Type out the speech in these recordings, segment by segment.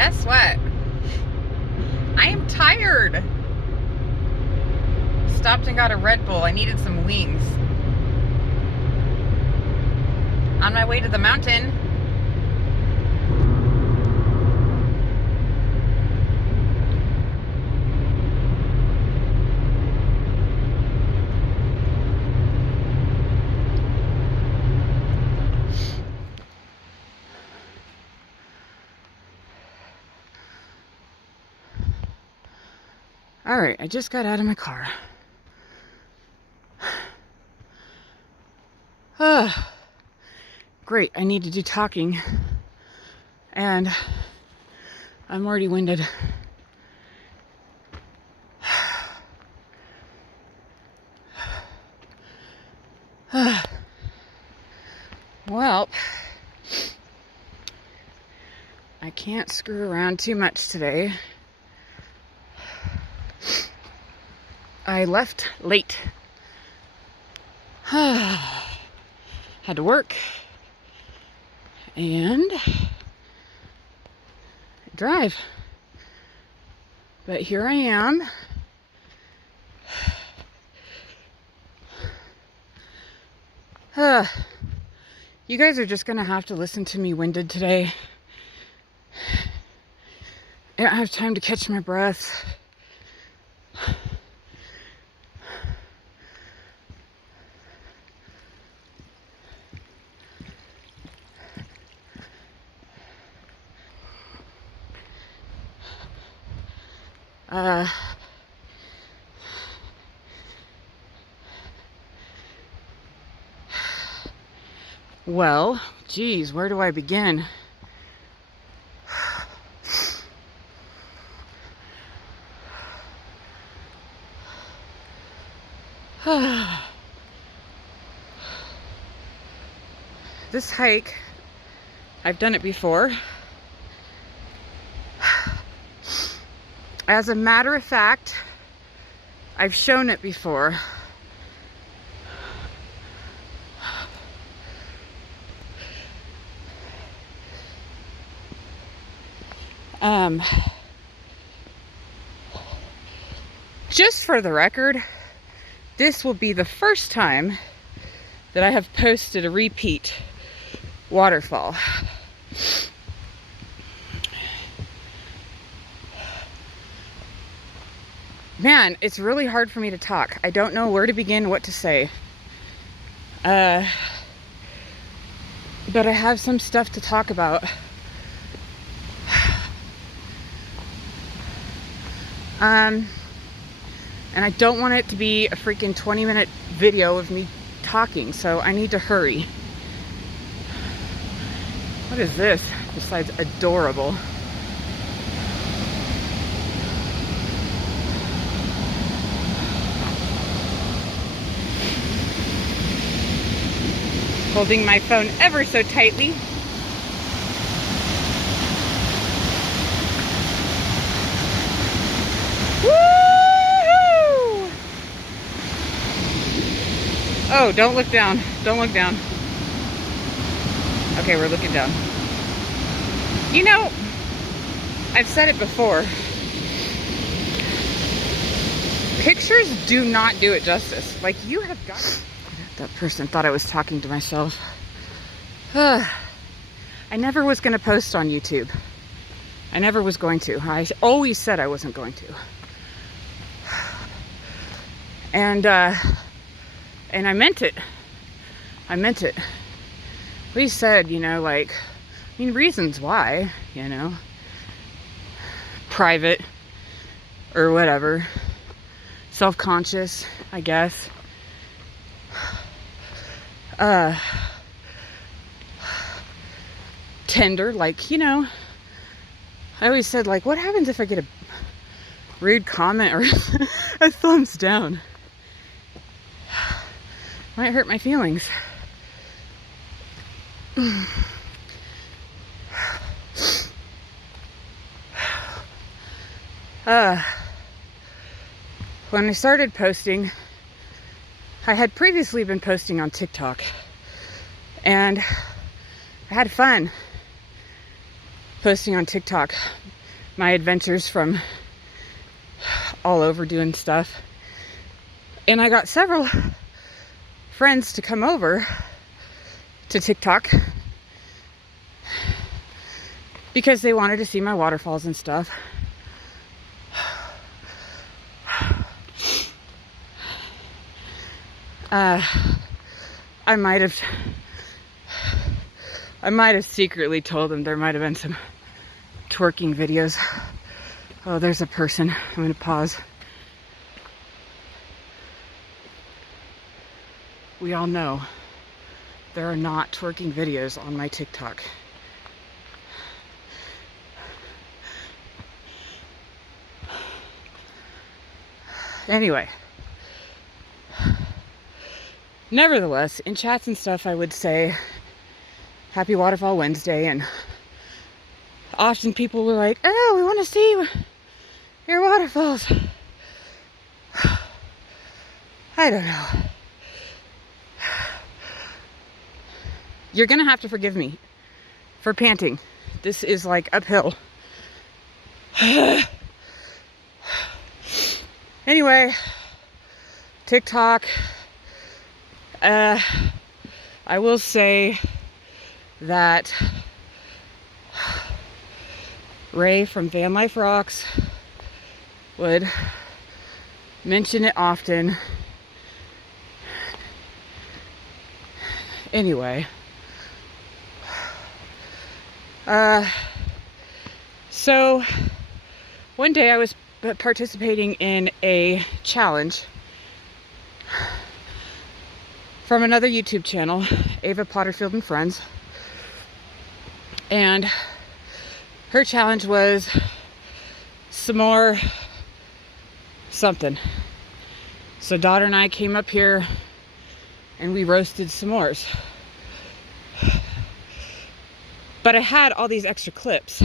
Guess what? I am tired. Stopped and got a Red Bull. I needed some wings. On my way to the mountain. All right, I just got out of my car. Great, I need to do talking. And I'm already winded. Well, I can't screw around too much today. I left late. Had to work and drive. But here I am. You guys are just gonna have to listen to me winded today. I don't have time to catch my breath. Well, geez, where do I begin? This hike, I've done it before. As a matter of fact, I've shown it before. Just for the record, this will be the first time that I have posted a repeat waterfall. Man, it's really hard for me to talk. I don't know where to begin, what to say. But I have some stuff to talk about. And I don't want it to be a freaking 20-minute video of me talking, so I need to hurry. What is this besides adorable? Holding my phone ever so tightly. Woo-hoo! Oh, don't look down. Don't look down. Okay, we're looking down. You know, I've said it before. Pictures do not do it justice. Like, you have got... That person thought I was talking to myself. I never was going to post on YouTube. I never was going to. I always said I wasn't going to. And I meant it. I meant it. We said, you know, like, I mean, reasons why, you know, private or whatever, self-conscious, I guess. Tender, like, you know, I always said, like, what happens if I get a rude comment or a thumbs down? Might hurt my feelings. When I started posting, I had previously been posting on TikTok, and I had fun posting on TikTok, my adventures from all over doing stuff. And I got several friends to come over to TikTok because they wanted to see my waterfalls and stuff. I might have secretly told them there might have been some twerking videos. Oh, there's a person. I'm going to pause. We all know there are not twerking videos on my TikTok. Anyway, nevertheless, in chats and stuff, I would say Happy Waterfall Wednesday, and often people were like, oh, we want to see your waterfalls. I don't know. You're gonna have to forgive me for panting. This is like uphill. Anyway, TikTok. I will say that Ray from Van Life Rocks would mention it often. Anyway, so one day I was participating in a challenge from another YouTube channel, Ava Potterfield and Friends, and her challenge was some more something. So daughter and I came up here and we roasted s'mores. But I had all these extra clips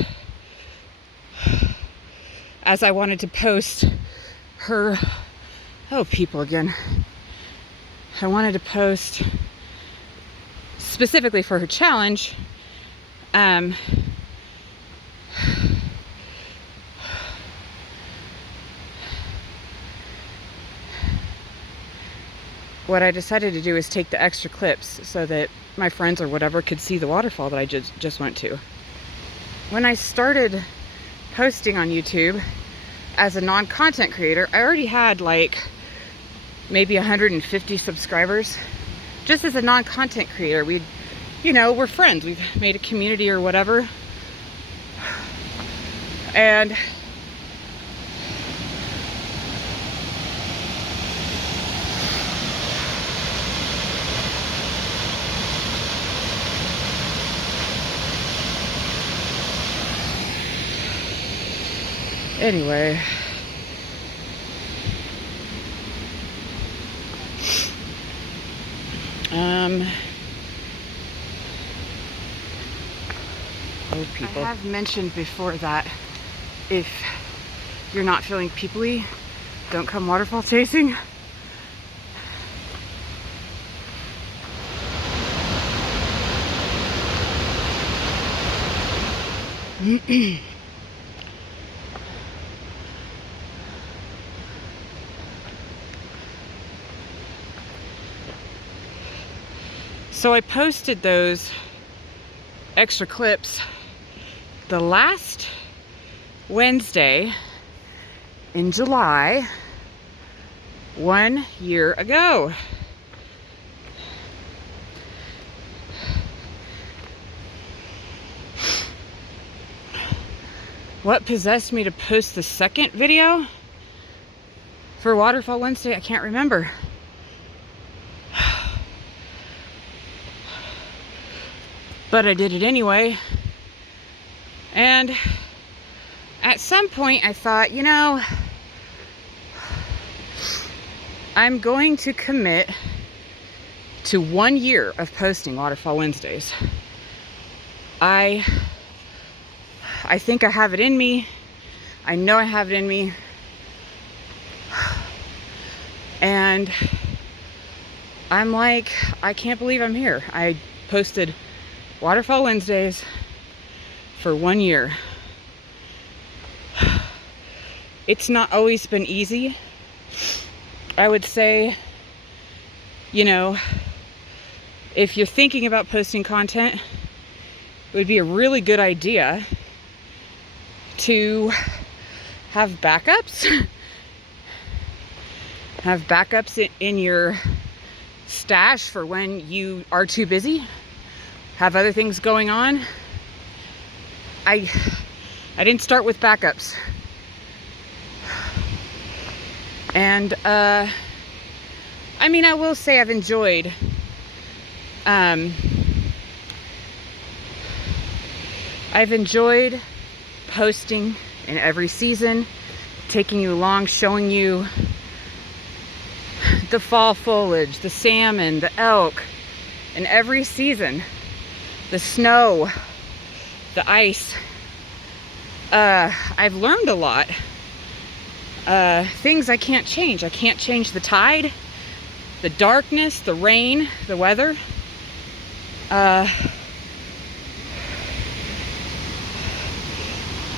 as I wanted to post her, people again. I wanted to post specifically for her challenge, what I decided to do is take the extra clips so that my friends or whatever could see the waterfall that I just went to. When I started posting on YouTube as a non-content creator, I already had like maybe 150 subscribers. Just as a non-content creator, we're friends. We've made a community or whatever. And anyway, people. I have mentioned before that if you're not feeling people-y, don't come waterfall chasing. So I posted those extra clips the last Wednesday in July 1 year ago. What possessed me to post the second video for Waterfall Wednesday? I can't remember. But I did it anyway. And at some point I thought, I'm going to commit to 1 year of posting Waterfall Wednesdays. I think I have it in me. I know I have it in me. And I'm like, I can't believe I'm here. I posted Waterfall Wednesdays for 1 year. It's not always been easy. I would say, you know, if you're thinking about posting content, it would be a really good idea to have backups. Have backups in your stash for when you are too busy, have other things going on. I didn't start with backups. And I mean, I will say I've enjoyed posting in every season, taking you along, showing you the fall foliage, the salmon, the elk, in every season, the snow, the ice. I've learned a lot. Things I can't change. I can't change the tide, the darkness, the rain, the weather.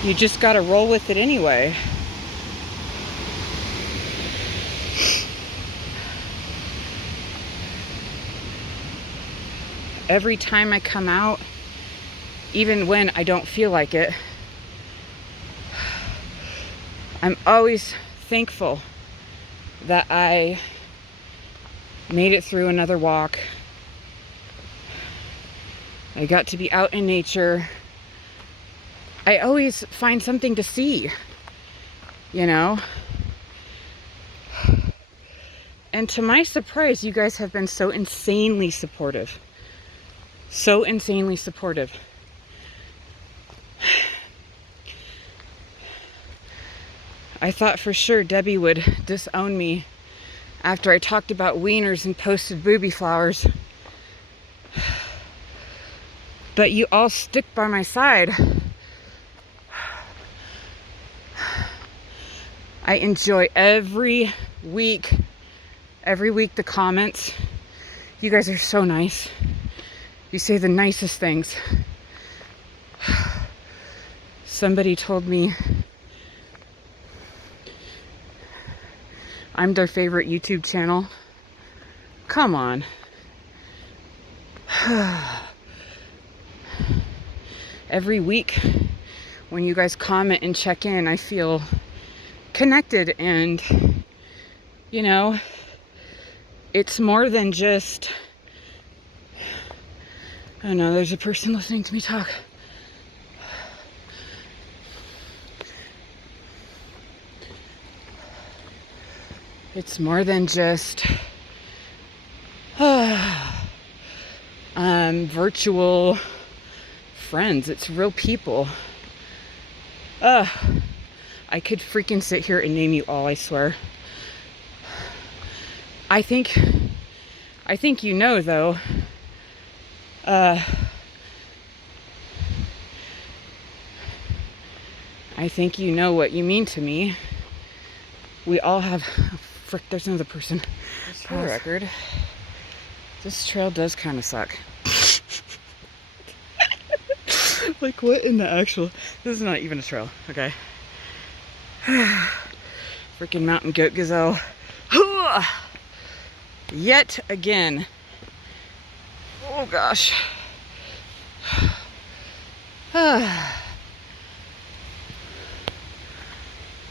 You just gotta roll with it anyway. Every time I come out, even when I don't feel like it, I'm always thankful that I made it through another walk. I got to be out in nature. I always find something to see, you know? And to my surprise, you guys have been so insanely supportive. So insanely supportive. I thought for sure Debbie would disown me after I talked about wieners and posted booby flowers. But you all stick by my side. I enjoy every week the comments. You guys are so nice. You say the nicest things. Somebody told me I'm their favorite YouTube channel. Come on. Every week when you guys comment and check in, I feel connected, and you know, it's more than just, oh no, there's a person listening to me talk. It's more than just virtual friends. It's real people. I could freaking sit here and name you all, I swear. I think you know, though. I think you know what you mean to me. We all have... Oh, frick, there's another person. For the record, this trail does kind of suck. Like, what in the actual... This is not even a trail, okay? Freaking mountain goat gazelle. Yet again. Oh gosh.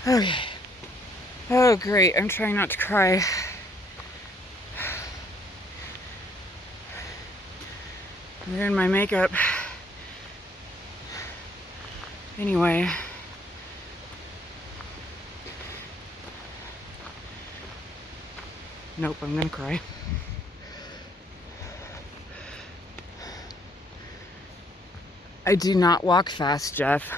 Okay. Oh great, I'm trying not to cry. I'm wearing my makeup. Anyway. Nope, I'm gonna cry. I do not walk fast, Jeff.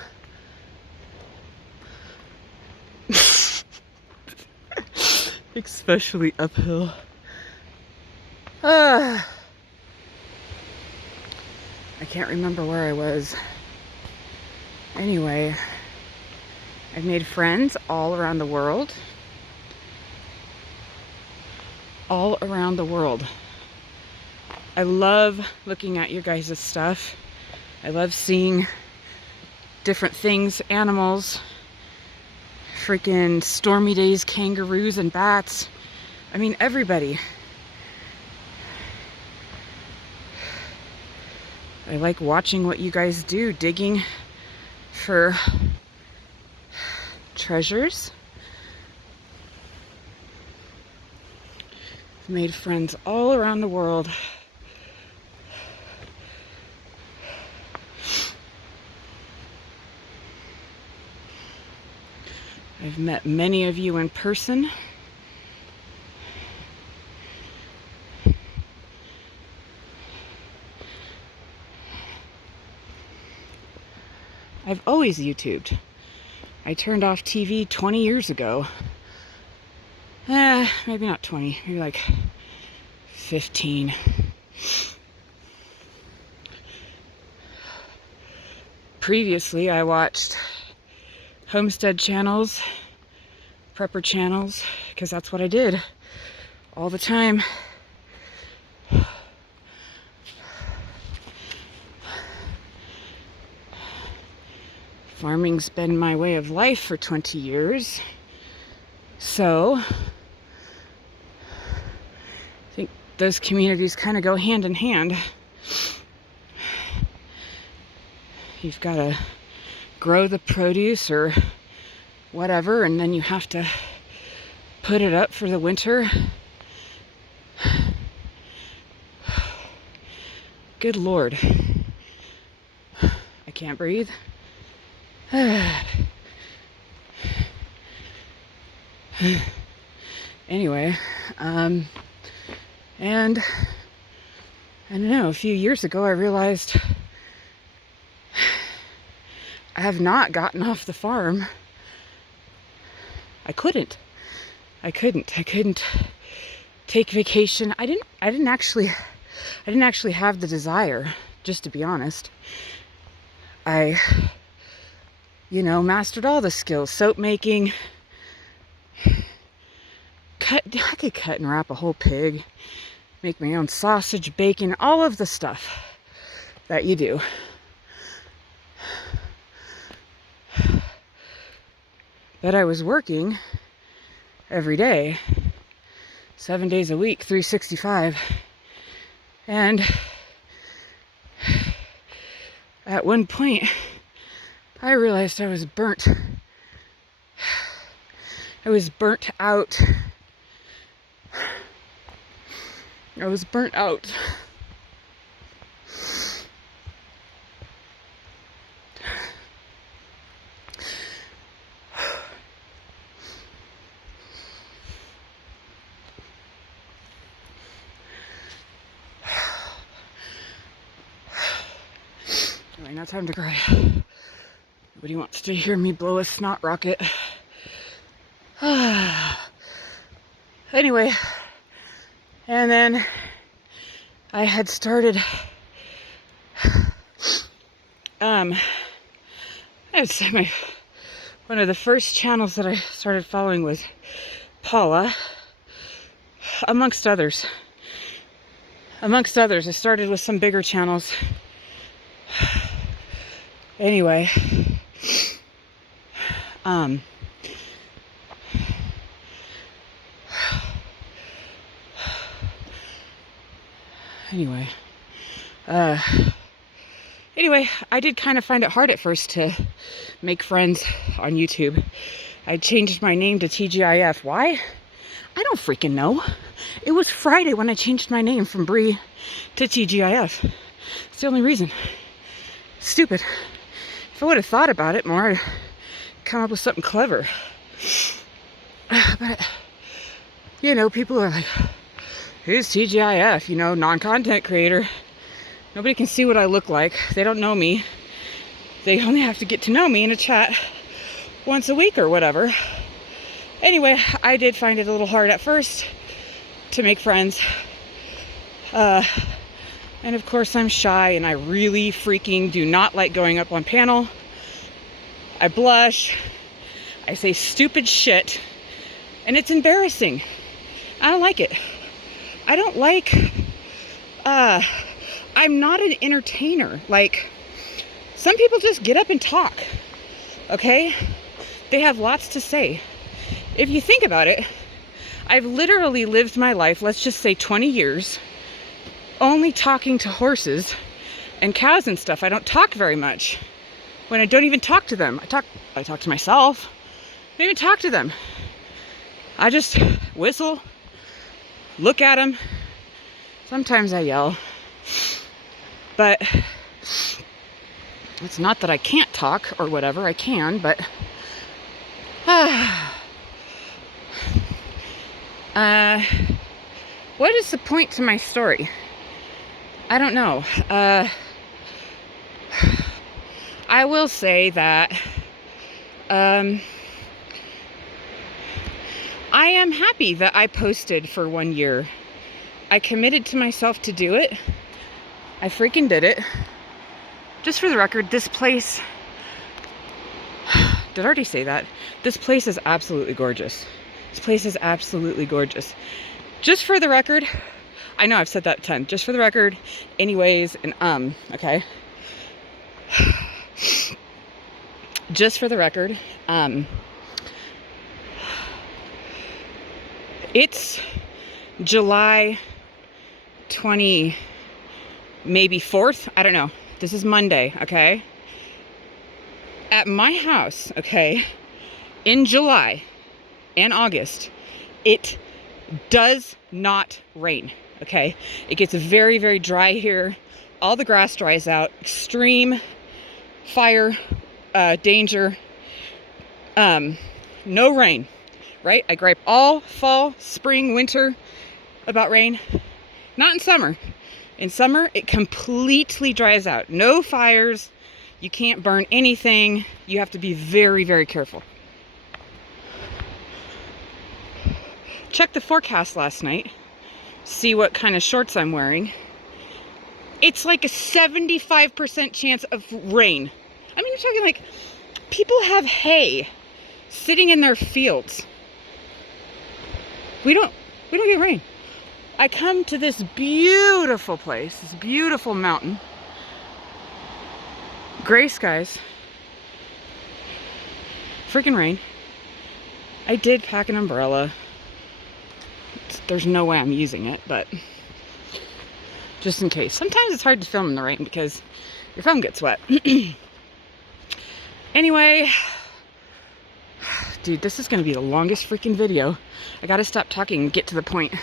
Especially uphill. I can't remember where I was. Anyway, I've made friends all around the world. All around the world. I love looking at your guys' stuff. I love seeing different things, animals, freaking Stormy Days kangaroos and bats. I mean, everybody. I like watching what you guys do, digging for treasures. I've made friends all around the world. I've met many of you in person. I've always YouTubed. I turned off TV 20 years ago. Maybe not 20, maybe like 15. Previously, I watched homestead channels, prepper channels, because that's what I did all the time. Farming's been my way of life for 20 years. So, I think those communities kind of go hand in hand. You've got to grow the produce or whatever, and then you have to put it up for the winter. Good Lord. I can't breathe. Anyway, and I don't know, a few years ago I realized I have not gotten off the farm. I couldn't take vacation. I didn't actually have the desire, just to be honest. I mastered all the skills, soap making, I could cut and wrap a whole pig, make my own sausage, bacon, all of the stuff that you do. But I was working every day, 7 days a week, 365. And at one point, I realized I was burnt. I was burnt out. I was burnt out. Anyway, now time to cry. Nobody wants to hear me blow a snot rocket. Anyway, and then I had started, I'd say one of the first channels that I started following was Paula, amongst others. I started with some bigger channels. Anyway, Anyway, I did kind of find it hard at first to make friends on YouTube. I changed my name to TGIF. Why? I don't freaking know. It was Friday when I changed my name from Bree to TGIF. It's the only reason. Stupid. If I would have thought about it more, I'd come up with something clever. But, people are like, who's TGIF? Non-content creator. Nobody can see what I look like. They don't know me. They only have to get to know me in a chat once a week or whatever. Anyway, I did find it a little hard at first to make friends. And of course I'm shy and I really freaking do not like going up on panel. I blush. I say stupid shit. And it's embarrassing. I don't like it. I don't like, I'm not an entertainer. Like, some people just get up and talk, okay? They have lots to say. If you think about it, I've literally lived my life, let's just say 20 years, only talking to horses and cows and stuff. I don't talk very much. When I don't even talk to them. I talk to myself. I don't even talk to them. I just whistle, look at them. Sometimes I yell. But it's not that I can't talk or whatever. I can, but what is the point to my story? I don't know. I will say that I am happy that I posted for 1 year. I committed to myself to do it. I freaking did it. Just for the record, this place... Did I already say that? This place is absolutely gorgeous. This place is absolutely gorgeous. Just for the record, I know I've said that 10. Just for the record, anyways, and okay? Just for the record, it's July 20, maybe 4th. I don't know. This is Monday, okay? At my house, okay, in July and August, it does not rain, okay? It gets very, very dry here. All the grass dries out. Extreme fire danger. No rain, right? I gripe all fall, spring, winter about rain. Not in summer. In summer, it completely dries out. No fires. You can't burn anything. You have to be very, very careful. Check the forecast last night. See what kind of shorts I'm wearing. It's like a 75% chance of rain. I mean, you're talking like people have hay sitting in their fields. We don't get rain. I come to this beautiful place, this beautiful mountain. Gray skies. Freaking rain. I did pack an umbrella. There's no way I'm using it, but just in case. Sometimes it's hard to film in the rain because your phone gets wet. Anyway, dude, this is going to be the longest freaking video. I got to stop talking and get to the point.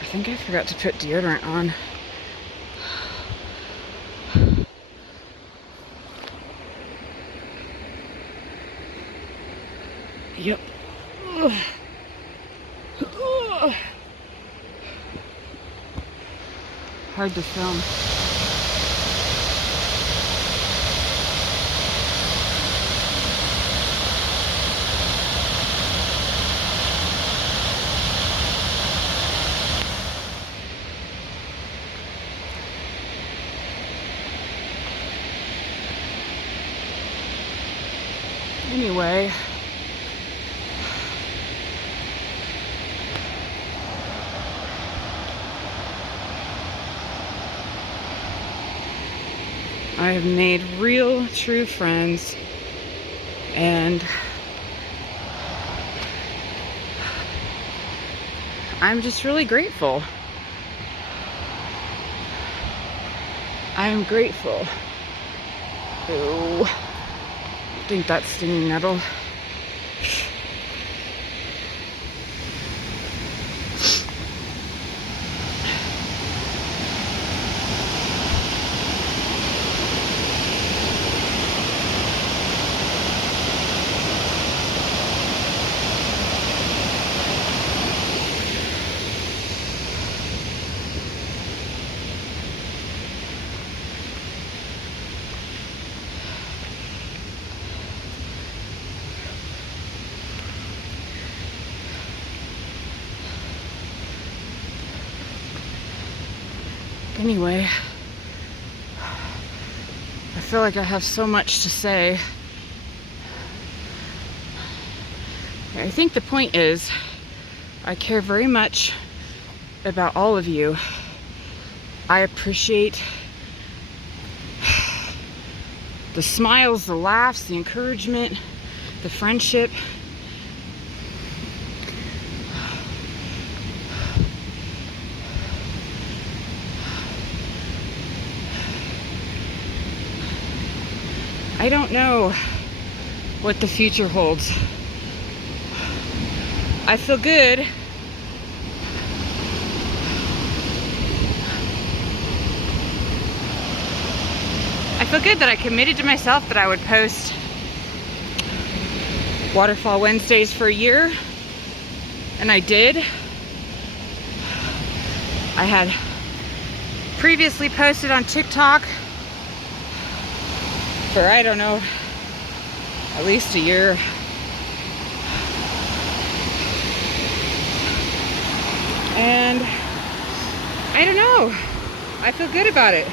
I think I forgot to put deodorant on. Yep. Ugh. Ugh. Hard to film. Anyway, I have made real, true friends, and I'm just really grateful. I'm grateful. Ooh. I think that's stinging nettle. Anyway, I feel like I have so much to say. I think the point is, I care very much about all of you. I appreciate the smiles, the laughs, the encouragement, the friendship. I don't know what the future holds. I feel good. I feel good that I committed to myself that I would post Waterfall Wednesdays for a year, and I did. I had previously posted on TikTok for, I don't know, at least a year. And I don't know, I feel good about it.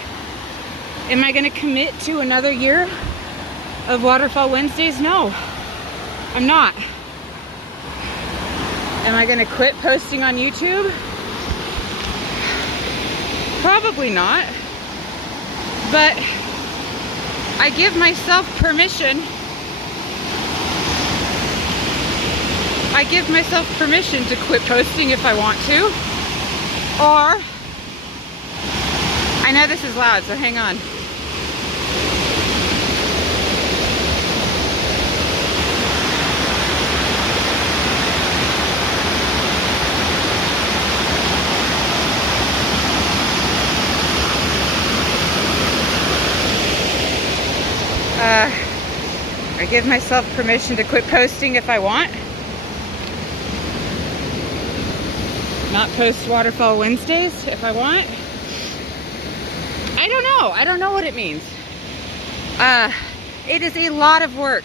Am I gonna commit to another year of Waterfall Wednesdays? No, I'm not. Am I gonna quit posting on YouTube? Probably not. But I give myself permission. I give myself permission to quit posting if I want to. Or, I know this is loud, so hang on. I give myself permission to quit posting if I want. Not post Waterfall Wednesdays if I want. I don't know. I don't know what it means. It is a lot of work.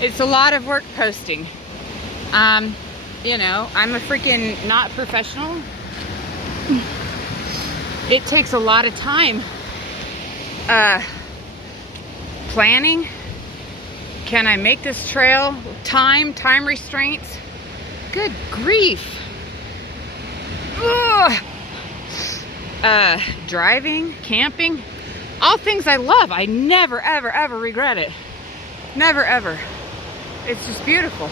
It's a lot of work posting. You know, I'm a freaking not professional. It takes a lot of time. Planning. Can I make this trail? Time restraints. Good grief. Ugh. Driving, camping, all things I love. I never, ever, ever regret it. Never, ever. It's just beautiful.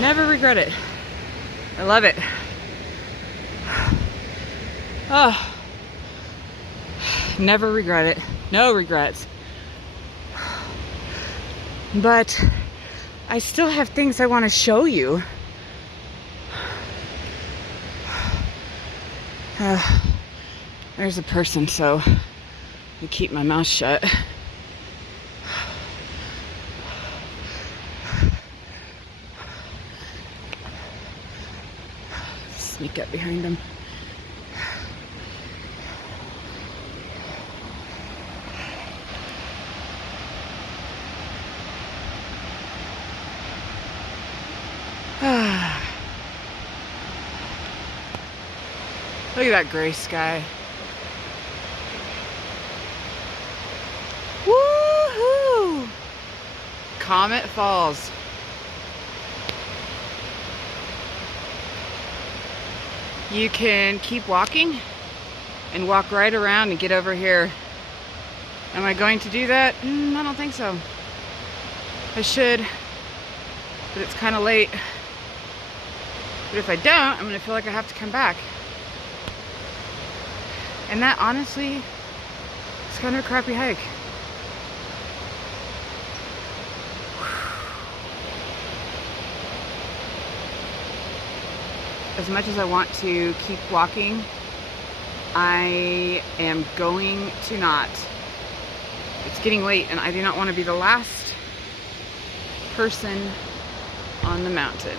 Never regret it. I love it. Oh, never regret it. No regrets. But I still have things I want to show you. There's a person, so I keep my mouth shut. Sneak up behind him. Look at that gray sky. Woohoo! Comet Falls. You can keep walking and walk right around and get over here. Am I going to do that? I don't think so. I should, but it's kind of late. But if I don't, I'm gonna feel like I have to come back. And that honestly is kind of a crappy hike. As much as I want to keep walking, I am going to not. It's getting late and I do not want to be the last person on the mountain.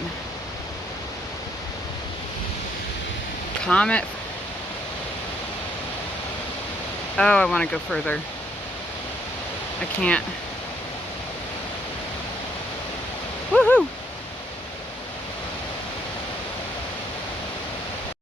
Comet. Oh, I want to go further. I can't. Woohoo!